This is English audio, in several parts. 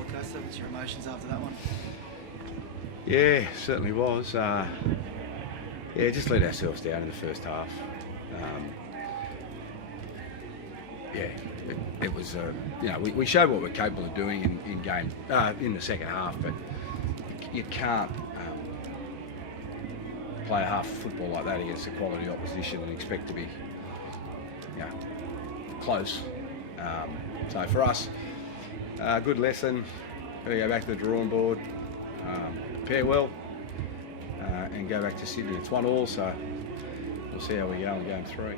roller coaster. What's your emotions after that one? Yeah, certainly was. Just let ourselves down in the first half. It was. We showed what we're capable of doing in the second half, but you can't play a half of football like that against a quality opposition and expect to be, close. So for us, a good lesson. Got to go back to the drawing board, prepare well, and go back to Sydney. It's 1-1, so we'll see how we go in game 3.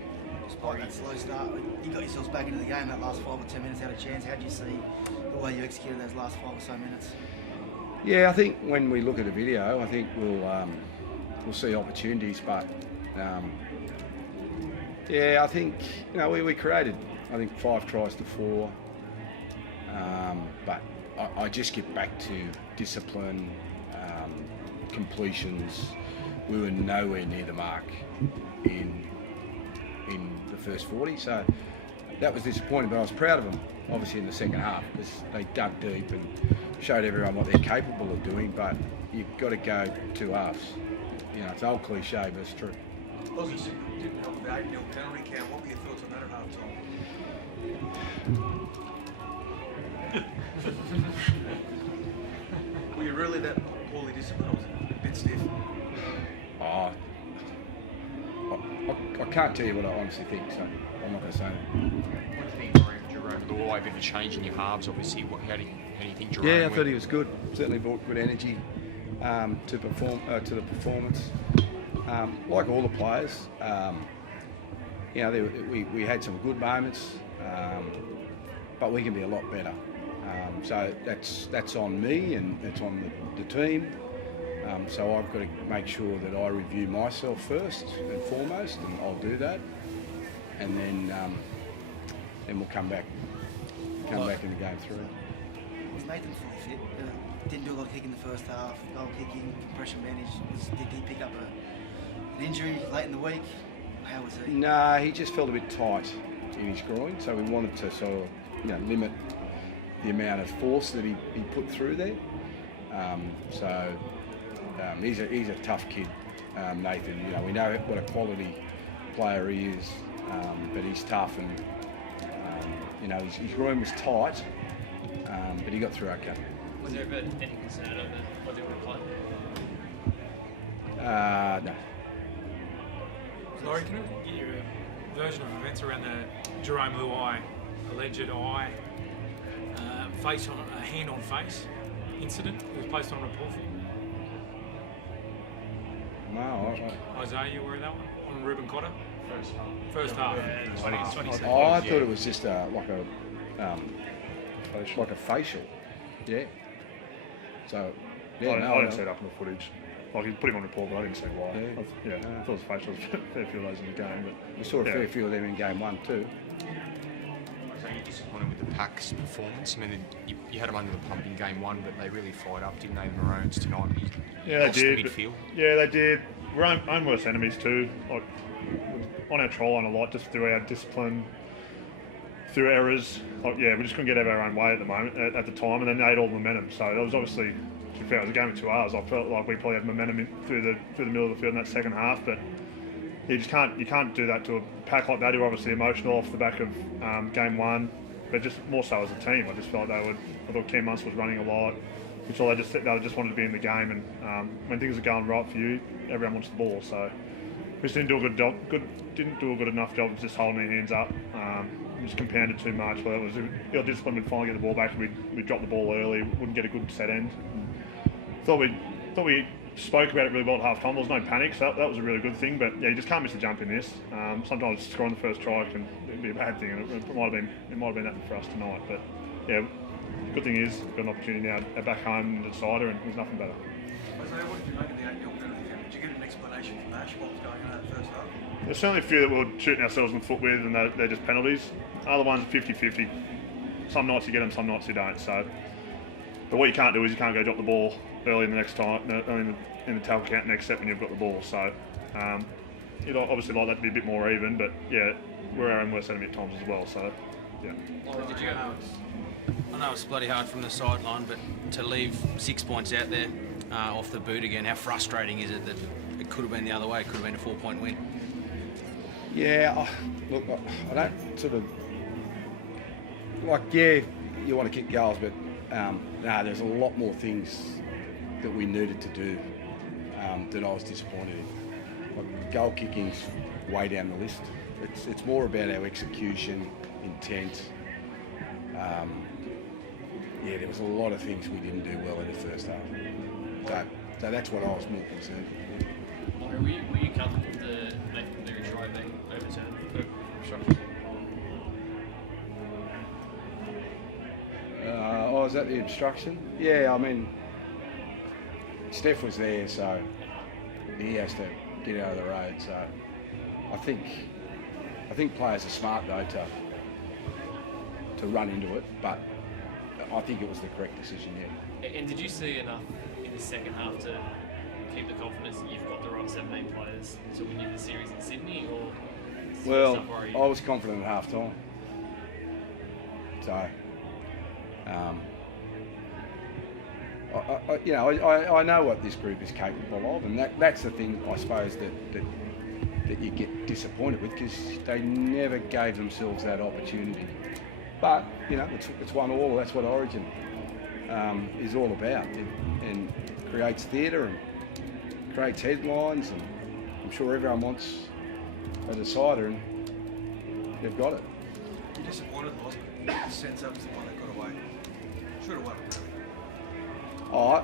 Despite that slow start, you got yourselves back into the game. That last 5 or 10 minutes had a chance. How do you see the way you executed those last 5 or so minutes? Yeah, I think when we look at the video, I think we'll see opportunities, but I think we created 5 tries to 4, but I just get back to discipline, completions. We were nowhere near the mark in the first 40, so that was disappointing, but I was proud of them obviously in the second half because they dug deep and showed everyone what they're capable of doing, but you've got to go 2 halves. It's an old cliche, but it's true. Aussies didn't help with the 8-0 penalty count. What were your thoughts on that at half time? Were you really that poorly disciplined, or was it a bit stiff? I can't tell you what I honestly think, so I'm not going to say that. What do you think, Jerome? There were a bit of a change in your halves, obviously. How do you think Jerome I thought he was good. Certainly brought good energy to the performance. Like all the players, we had some good moments, but we can be a lot better. So that's on me and it's on the team. So I've got to make sure that I review myself first and foremost, and I'll do that, and then we'll come back into game 3. Was Nathan fully fit? Didn't do a lot of kicking in the first half, goal kicking, compression bandage. Did he pick up an injury late in the week? How was he? Nah, he just felt a bit tight in his groin, so we wanted to sort of limit the amount of force that he put through there. He's a tough kid, Nathan. We know what a quality player he is, but he's tough, and his groin was tight, but he got through okay. Was there ever any concern over what they would have played? No. Laurie, can I get your version of events around the Jerome Luai alleged eye hand on face incident that was placed on report for? No. Isaiah, you aware of that one? On Ruben Cotter? First half. I thought it was just like a facial. Yeah. So, I didn't see it up in the footage. Like, he put him on report, but I didn't see why. I thought it was facial. There was a fair few of those in the game. But we saw a fair few of them in game 1 too. So you're disappointed with the Pack's performance? I mean, you had them under the pump in game 1, but they really fired up, didn't they, the Maroons tonight? They did. The midfield. Yeah, they did. We're own worst enemies too. Like, on our try line a lot, just through our discipline, through errors. Like, we just couldn't get out of our own way at the moment, at the time, and then they had all the momentum. So that was obviously, to be fair, it was a game of 2 hours. I felt like we probably had momentum through the middle of the field in that second half, but you can't do that to a pack like that who are obviously emotional off the back of game 1, but just more so as a team. I just felt I thought Cam Munce was running a lot. Which all they just wanted to be in the game, and when things are going right for you, everyone wants the ball. So we just didn't do a good enough job of just holding our hands up. We just compounded too much. Well, it was ill-disciplined. We'd finally get the ball back, and we'd drop the ball early. Wouldn't get a good set end. Thought we spoke about it really well at half time. There was no panic, so that was a really good thing. But you just can't miss a jump in this. Sometimes scoring the first try can be a bad thing, and it might have been that for us tonight. But the good thing is we've got an opportunity now back home in the decider, and there's nothing better. Isaiah, what did you make of the 8-0 penalty count? Did you get an explanation from Ash what was going on in that first half? There's certainly a few that we're shooting ourselves in the foot with, and they're just penalties. Other ones 50-50. Some nights you get them, some nights you don't. So, but what you can't do is you can't go drop the ball early in the next time, in the tackle count next set when you've got the ball. So, you'd obviously like that to be a bit more even, but we're our own worst enemy at times as well. So, Did you I know it's bloody hard from the sideline, but to leave 6 points out there off the boot again, how frustrating is it that it could have been the other way? It could have been a 4-point win. Yeah, look, I don't sort of you want to kick goals, but there's a lot more things that we needed to do that I was disappointed in. Like, goal kicking's way down the list. It's more about our execution, intent. There was a lot of things we didn't do well in the first half. So that's what I was more concerned with. Laurie, were you comfortable with the Nathan Cleary try being overturned for obstruction? Was that the obstruction? Yeah, I mean, Steph was there, so he has to get out of the road. So I think players are smart though to run into it, but I think it was the correct decision. Yeah. And did you see enough in the second half to keep the confidence that you've got the right 17 players to win you the series in Sydney, or? Well, I was confident at half time. So, I know what this group is capable of, and that's the thing, I suppose, that you get disappointed with, because they never gave themselves that opportunity. But, it's 1-1. That's what Origin is all about. And creates theatre and creates headlines, and I'm sure everyone wants a decider, and they've got it. You're disappointed, boss, but the sense up was the one that got away. Should have won it, really.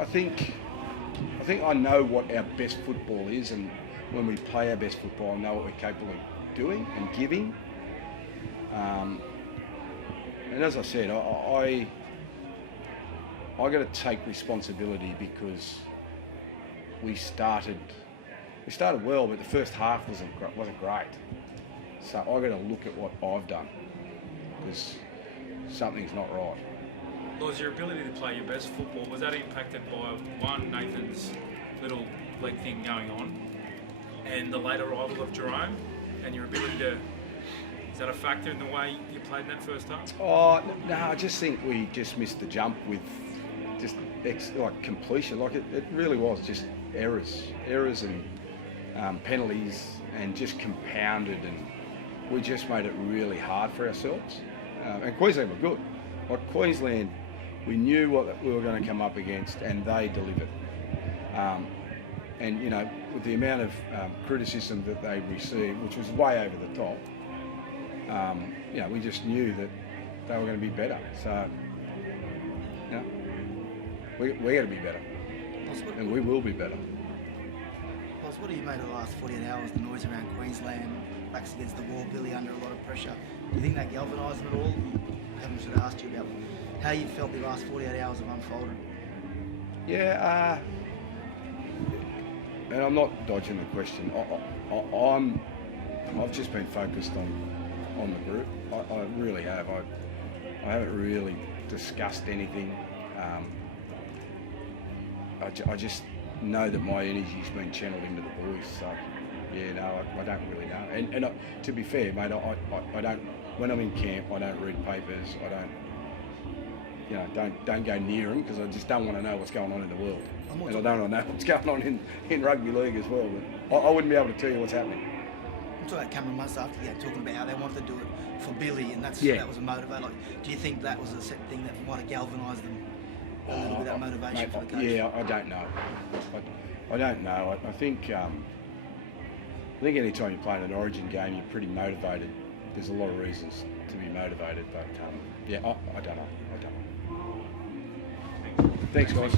I think I know what our best football is, and when we play our best football, I know what we're capable of doing and giving. And as I said, I got to take responsibility, because we started well, but the first half wasn't great. So I got to look at what I've done, because something's not right. Was your ability to play your best football, was that impacted by one, Nathan's little leg thing going on, and the late arrival of Jerome, and your ability to? Is that a factor in the way you played in that first half? Oh no, I just think we just missed the jump with just completion. It really was just errors and penalties, and just compounded, and we just made it really hard for ourselves. And Queensland were good. Queensland, we knew what we were going to come up against, and they delivered. And with the amount of criticism that they received, which was way over the top, we just knew that they were going to be better. So, we got to be better, and we will be better. Boss, what do you make of the last 48 hours? The noise around Queensland, backs against the wall, Billy under a lot of pressure. Do you think that galvanised them at all? I haven't sort of asked you about how you felt the last 48 hours have unfolded. Yeah, and I'm not dodging the question. I've just been focused on the group. I really have. I haven't really discussed anything. I just know that my energy's been channeled into the boys. So, I don't really know. And to be fair, mate, I don't. When I'm in camp, I don't read papers. I don't go near them, because I just don't want to know what's going on in the world. And I don't want to know what's going on in rugby league as well. But I wouldn't be able to tell you what's happening. I'm talking about Cameron months after the game, talking about how they wanted to do it for Billy, and that was a motivator. Do you think that was a set thing that might have galvanised them a little bit, that motivation, mate, for the coach? Yeah, I don't know. I don't know. I think any time you play in an Origin game, you're pretty motivated. There's a lot of reasons to be motivated, but I don't know. Thanks, guys.